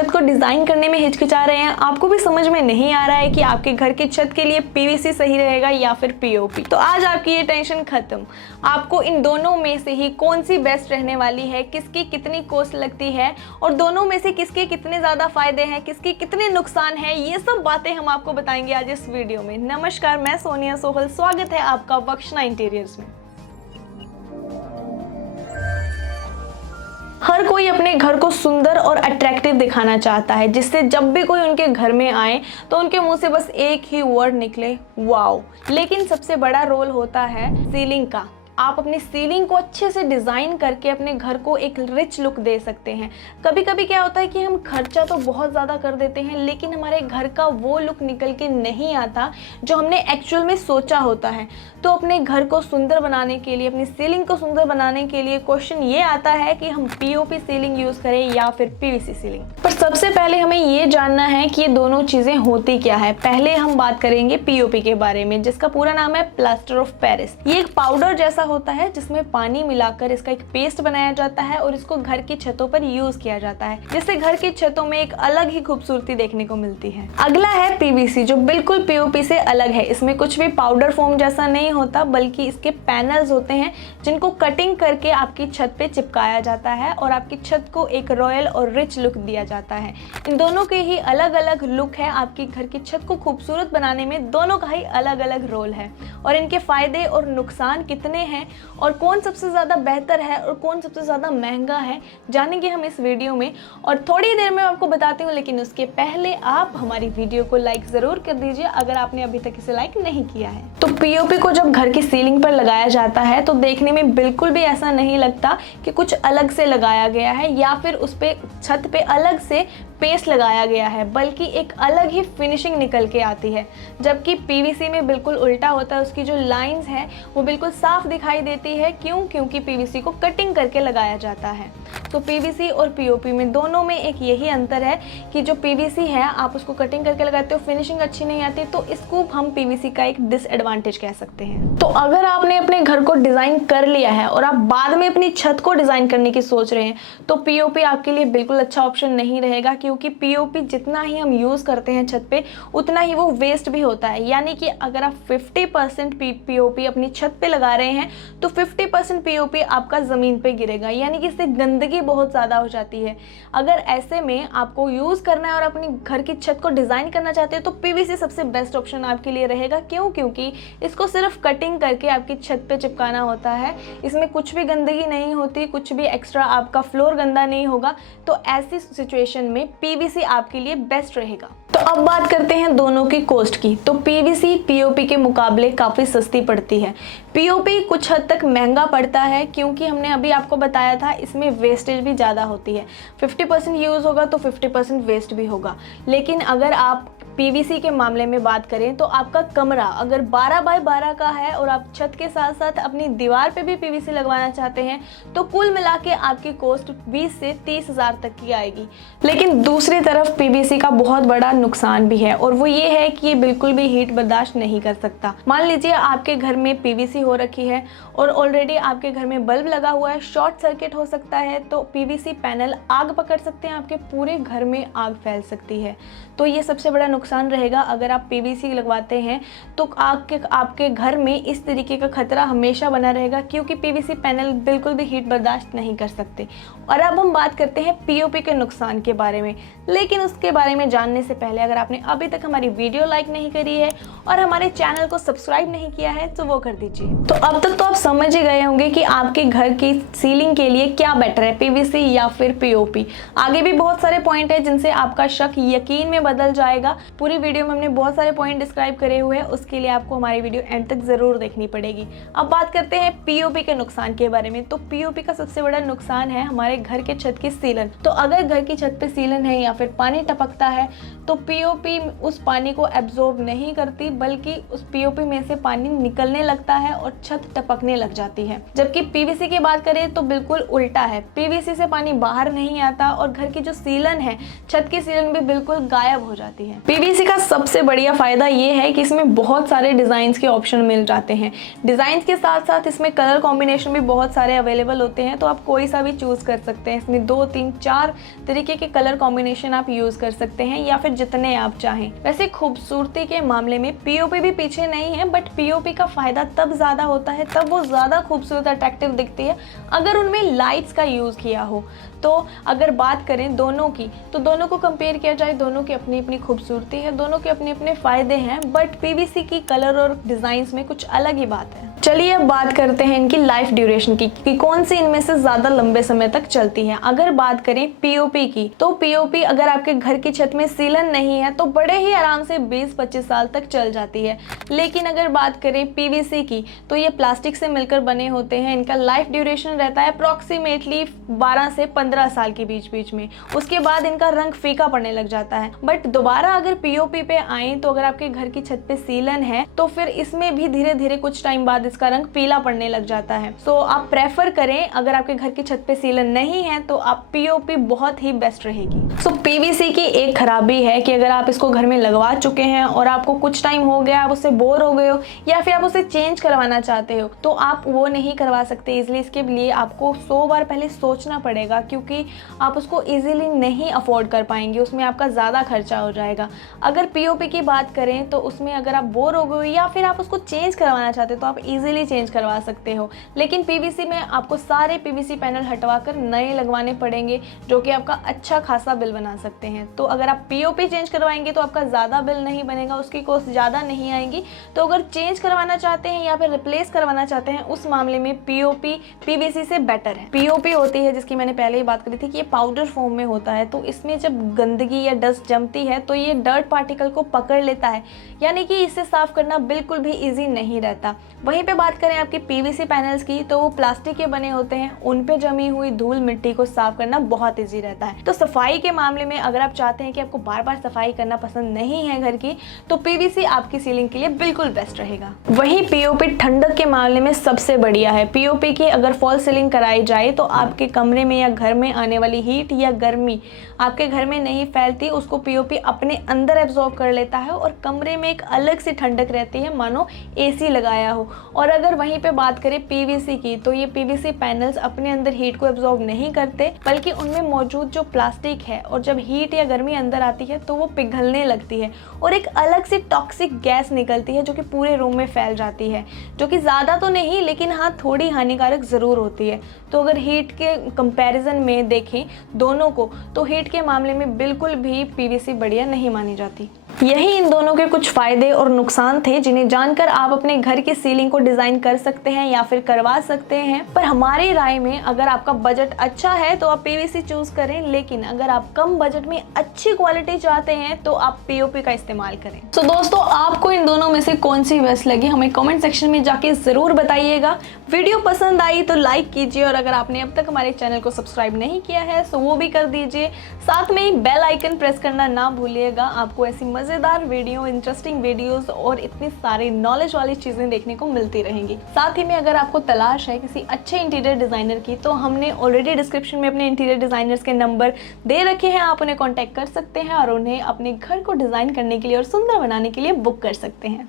छत को डिजाइन करने में हिचकिचा रहे हैं, आपको भी समझ में नहीं आ रहा है कि आपके घर की छत के लिए पीवीसी सही रहेगा या फिर पीओपी, तो आज आपकी ये टेंशन खत्म। आपको इन दोनों में से ही कौन सी बेस्ट रहने वाली है, किसकी कितनी कॉस्ट लगती है और दोनों में से किसके कितने ज्यादा फायदे हैं, किसके कितने नुकसान हैं, ये सब बातें हम आपको बताएंगे आज इस वीडियो में। नमस्कार, मैं सोनिया सोहल, स्वागत है आपका बख्शना इंटीरियर्स में। हर कोई अपने घर को सुंदर और अट्रैक्टिव दिखाना चाहता है, जिससे जब भी कोई उनके घर में आए तो उनके मुंह से बस एक ही वर्ड निकले, वाओ। लेकिन सबसे बड़ा रोल होता है सीलिंग का। आप अपनी सीलिंग को अच्छे से डिज़ाइन करके अपने घर को एक रिच लुक दे सकते हैं। कभी कभी क्या होता है कि हम खर्चा तो बहुत ज़्यादा कर देते हैं, लेकिन हमारे घर का वो लुक निकल के नहीं आता जो हमने एक्चुअल में सोचा होता है। तो अपने घर को सुंदर बनाने के लिए, अपनी सीलिंग को सुंदर बनाने के लिए क्वेश्चन ये आता है कि हम पीओपी सीलिंग यूज़ करें या फिर पीवीसी सीलिंग। पर सबसे पहले हमें ये जानना है कि ये दोनों चीज़ें होती क्या है। पहले हम बात करेंगे पीओपी के बारे में, जिसका पूरा नाम है प्लास्टर ऑफ पेरिस। ये एक पाउडर जैसा होता है जिसमें पानी मिलाकर इसका एक पेस्ट बनाया जाता है और इसको घर की छतों पर यूज किया जाता है, जिससे घर की छतों में एक अलग ही खूबसूरती देखने को मिलती है। अगला है पीवीसी, जो बिल्कुल पीओपी से अलग है। इसमें कुछ भी पाउडर फॉर्म जैसा नहीं होता, बल्कि इसके पैनल्स होते हैं जिनको कटिंग करके आपकी छत पे चिपकाया जाता है और आपकी छत को एक रॉयल और रिच लुक दिया जाता है। इन दोनों के ही अलग अलग लुक है। आपकी घर की छत को खूबसूरत बनाने में दोनों का ही अलग अलग रोल है और इनके फायदे और नुकसान कितने हैं और कौन सबसे ज़्यादा बेहतर है और कौन सबसे ज़्यादा महंगा है, जानेंगे हम इस वीडियो में। और थोड़ी देर में आपको बताती हूँ, लेकिन उसके पहले आप हमारी वीडियो को लाइक ज़रूर कर दीजिए अगर आपने अभी तक इसे लाइक नहीं किया है। तो पीओपी को जब घर की सीलिंग पर लगाया जाता है तो देखने में बिल्कुल भी ऐसा नहीं लगता कि कुछ अलग से लगाया गया है या फिर उस पर छत पे अलग से पेस्ट लगाया गया है, बल्कि एक अलग ही फिनिशिंग निकल के आती है। जबकि पीवीसी में बिल्कुल उल्टा होता है, उसकी जो लाइंस हैं वो बिल्कुल साफ दिखाई देती है। क्यों? क्योंकि पीवीसी को कटिंग करके लगाया जाता है। तो पीवीसी और पीओपी में दोनों में एक यही अंतर है कि जो पीवीसी है आप उसको कटिंग करके लगाते हो, फिनिशिंग अच्छी नहीं आती, तो इसको हम पीवीसी का एक डिसएडवांटेज कह सकते हैं। तो अगर आपने अपने घर को डिज़ाइन कर लिया है और आप बाद में अपनी छत को डिज़ाइन करने की सोच रहे हैं, तो पीओपी आपके लिए बिल्कुल अच्छा ऑप्शन नहीं रहेगा, क्योंकि पीओपी जितना ही हम यूज़ करते हैं छत पे उतना ही वो वेस्ट भी होता है। यानी कि अगर आप 50% पीओपी अपनी छत पे लगा रहे हैं तो 50% पीओपी आपका ज़मीन पे गिरेगा, यानी कि इससे गंदगी बहुत ज़्यादा हो जाती है। अगर ऐसे में आपको यूज़ करना है और अपनी घर की छत को डिज़ाइन करना चाहते हैं तो पीवीसी सबसे बेस्ट ऑप्शन आपके लिए रहेगा। क्यों? क्योंकि इसको सिर्फ कटिंग करके आपकी छत पे चिपकाना होता है, इसमें कुछ भी गंदगी नहीं होती, कुछ भी एक्स्ट्रा आपका फ्लोर गंदा नहीं होगा। तो ऐसी सिचुएशन में पीवीसी आपके लिए बेस्ट रहेगा। तो अब बात करते हैं दोनों की कॉस्ट की। तो पीवीसी पीओपी के मुकाबले काफ़ी सस्ती पड़ती है। पीओपी कुछ हद तक महंगा पड़ता है, क्योंकि हमने अभी आपको बताया था इसमें वेस्टेज भी ज़्यादा होती है। 50% यूज़ होगा तो 50% वेस्ट भी होगा। लेकिन अगर आप पीवीसी के मामले में बात करें तो आपका कमरा अगर 12 बाय 12 का है और आप छत के साथ साथ अपनी दीवार पे भी पीवीसी लगवाना चाहते हैं तो कुल मिला के आपकी कॉस्ट 20 से 30 हज़ार तक की आएगी। लेकिन दूसरी तरफ पीवीसी का बहुत बड़ा नुकसान भी है, और वो ये है कि ये बिल्कुल भी हीट बर्दाश्त नहीं कर सकता। मान लीजिए आपके घर में पीवीसी हो रखी है और ऑलरेडी आपके घर में बल्ब लगा हुआ है, शॉर्ट सर्किट हो सकता है, तो पीवीसी पैनल आग पकड़ सकते हैं, आपके पूरे घर में आग फैल सकती है। तो ये सबसे बड़ा नुकसान रहेगा। अगर आप पीवीसी लगवाते हैं तो आपके घर में इस तरीके का खतरा हमेशा बना रहेगा, क्योंकि पीवीसी पैनल बिल्कुल भी हीट बर्दाश्त नहीं कर सकते। और अब हम बात करते हैं पीओपी के नुकसान के बारे में। लेकिन उसके बारे में जानने से पहले अगर आपने अभी तक हमारी वीडियो लाइक नहीं करी है और हमारे चैनल को सब्सक्राइब नहीं किया है तो वो कर दीजिए। तो अब तक तो आप समझ ही गए होंगे कि आपके घर की सीलिंग के लिए क्या बेटर है, पीवीसी या फिर पीओपी। आगे भी बहुत सारे पॉइंट है जिनसे आपका शक यकीन में बदल जाएगा। पूरी वीडियो में हमने बहुत सारे पॉइंट डिस्क्राइब करे हुए हैं, उसके लिए आपको हमारी वीडियो एंड तक जरूर देखनी पड़ेगी। अब बात करते हैं पीओपी के नुकसान के बारे में। तो पीओपी का सबसे बड़ा नुकसान है हमारे घर के छत की सीलन। तो अगर घर की छत पे सीलन है या फिर पानी टपकता है तो पीओपी उस पानी को एब्जॉर्ब नहीं करती, बल्कि उस पीओपी में से पानी निकलने लगता है और छत टपकने लग जाती है। जबकि पीवीसी की बात करें तो बिल्कुल उल्टा है, पीवीसी से पानी बाहर नहीं आता और घर की जो सीलन है, छत की सीलन भी बिल्कुल गायब हो जाती है। पीवीसी पीवीसी का सबसे बढ़िया फायदा ये है कि इसमें बहुत सारे डिजाइन के ऑप्शन मिल जाते हैं। डिजाइन के साथ साथ इसमें कलर कॉम्बिनेशन भी बहुत सारे अवेलेबल होते हैं, तो आप कोई सा भी चूज कर सकते हैं। इसमें 2, 3, 4 तरीके के कलर कॉम्बिनेशन आप यूज कर सकते हैं या फिर जितने आप चाहें। वैसे खूबसूरती के मामले में पीओपी भी पीछे नहीं है, बट पीओपी का फायदा तब ज्यादा होता है, तब वो ज्यादा खूबसूरत अट्रैक्टिव दिखती है अगर उनमें लाइट्स का यूज किया हो। तो अगर बात करें दोनों की, तो दोनों को कंपेयर किया जाए, दोनों की अपनी अपनी खूबसूरती है, दोनों के अपने अपने फायदे हैं, बट पीवीसी की कलर और डिजाइन्स में कुछ अलग ही बात है। चलिए अब बात करते हैं इनकी लाइफ ड्यूरेशन की कि कौन सी इनमें से ज्यादा लंबे समय तक चलती है। अगर बात करें पीओपी की, तो पीओपी अगर आपके घर की छत में सीलन नहीं है तो बड़े ही आराम से 20-25 साल तक चल जाती है। लेकिन अगर बात करें पीवीसी की, तो ये प्लास्टिक से मिलकर बने होते हैं। इनका लाइफ ड्यूरेशन रहता है अप्रोक्सीमेटली 12 से 15 साल के बीच बीच में। उसके बाद इनका रंग फीका पड़ने लग जाता है। बट दोबारा अगर पीओपी पे आए, तो अगर आपके घर की छत पे सीलन है तो फिर इसमें भी धीरे धीरे कुछ टाइम बाद इसका रंग पीला पड़ने लग जाता है। सो आप प्रेफर करें, अगर आपके घर की छत पे सीलन नहीं है तो आप पीओपी बहुत ही बेस्ट रहेगी। सो पीवीसी की एक खराबी है कि अगर आप इसको घर में लगवा चुके हैं और आपको कुछ टाइम हो गया, आप उससे बोर हो गए हो या फिर आप उसे चेंज करवाना चाहते हो, तो आप वो नहीं करवा सकते। इसलिए इसके लिए आपको 100 बार पहले सोचना पड़ेगा, क्योंकि आप उसको इजीली नहीं अफोर्ड कर पाएंगे, उसमें आपका ज़्यादा खर्चा हो जाएगा। अगर पीओपी की बात करें तो उसमें अगर आप बोर हो गए या फिर आप उसको चेंज करवाना चाहते हो तो आप इजीली चेंज करवा सकते हो। लेकिन पीवीसी में आपको सारे पीवीसी पैनल हटवाकर नए लगवाने पड़ेंगे, जो कि आपका अच्छा खासा बिल बना सकते हैं। तो अगर आप पीओपी चेंज करवाएंगे तो आपका ज़्यादा बिल नहीं बनेगा, उसकी कॉस्ट ज़्यादा नहीं आएगी। तो अगर चेंज करवाना चाहते हैं या फिर रिप्लेस करवाना चाहते हैं, उस मामले में पीओपी पीवीसी से बेटर है। पीओपी होती है, जिसकी मैंने पहले ही बात करी थी कि ये पाउडर फॉर्म में होता है, तो इसमें जब गंदगी या डस्ट जमती है तो ये डर्ट पार्टिकल को पकड़ लेता है, यानी कि इसे साफ करना बिल्कुल भी इजी नहीं रहता। वहीं पे बात करें आपके पीवीसी पैनल्स की, तो वो प्लास्टिक के बने होते हैं, उन पे जमी हुई धूल मिट्टी को साफ करना बहुत इजी रहता है। तो सफाई के मामले में अगर आप चाहते हैं कि आपको बार बार सफाई करना पसंद नहीं है घर की, तो पीवीसी आपकी सीलिंग के लिए बिल्कुल बेस्ट रहेगा। वहीं पीओपी ठंडक के मामले में सबसे बढ़िया है। पीओपी की अगर फॉल सीलिंग कराई जाए तो आपके कमरे में या घर में आने वाली हीट या गर्मी आपके घर में नहीं फैलती, उसको पीओपी अपने अंदर एब्जॉर्ब कर लेता है और कमरे में एक अलग सी ठंडक रहती है, मानो एसी लगाया हो। और अगर वहीं पे बात करें पीवीसी की, तो ये पीवीसी पैनल्स अपने अंदर हीट को एब्जॉर्ब नहीं करते, बल्कि उनमें मौजूद जो प्लास्टिक है, और जब हीट या गर्मी अंदर आती है तो वो पिघलने लगती है और एक अलग सी टॉक्सिक गैस निकलती है, जो कि पूरे रूम में फैल जाती है, जो कि ज़्यादा तो नहीं लेकिन हाँ थोड़ी हानिकारक ज़रूर होती है। तो अगर हीट के कंपैरिजन में देखें दोनों को, तो हीट के मामले में बिल्कुल भी पीवीसी बढ़िया नहीं मानी जाती। यही इन दोनों के कुछ फायदे और नुकसान थे, जिन्हें जानकर आप अपने घर की सीलिंग को डिजाइन कर सकते हैं या फिर करवा सकते हैं। पर हमारी राय में अगर आपका बजट अच्छा है तो आप पीवीसी चूज करें, लेकिन अगर आप कम बजट में अच्छी क्वालिटी चाहते हैं तो आप पीओपी का इस्तेमाल करें। तो दोस्तों, आपको इन दोनों में से कौन सी बेस्ट लगी हमें कमेंट सेक्शन में जाके जरूर बताइएगा। वीडियो पसंद आई तो लाइक कीजिए, और अगर आपने अब तक हमारे चैनल को सब्सक्राइब नहीं किया है तो वो भी कर दीजिए। साथ में ही बेल आइकन प्रेस करना ना भूलिएगा। आपको ऐसी मजेदार वीडियो, इंटरेस्टिंग वीडियोस और इतनी सारी नॉलेज वाली चीजें देखने को मिलती रहेंगी। साथ ही में अगर आपको तलाश है किसी अच्छे इंटीरियर डिजाइनर की, तो हमने ऑलरेडी डिस्क्रिप्शन में अपने इंटीरियर डिजाइनर्स के नंबर दे रखे हैं, आप उन्हें कॉन्टैक्ट कर सकते हैं और उन्हें अपने घर को डिजाइन करने के लिए और सुंदर बनाने के लिए बुक कर सकते हैं।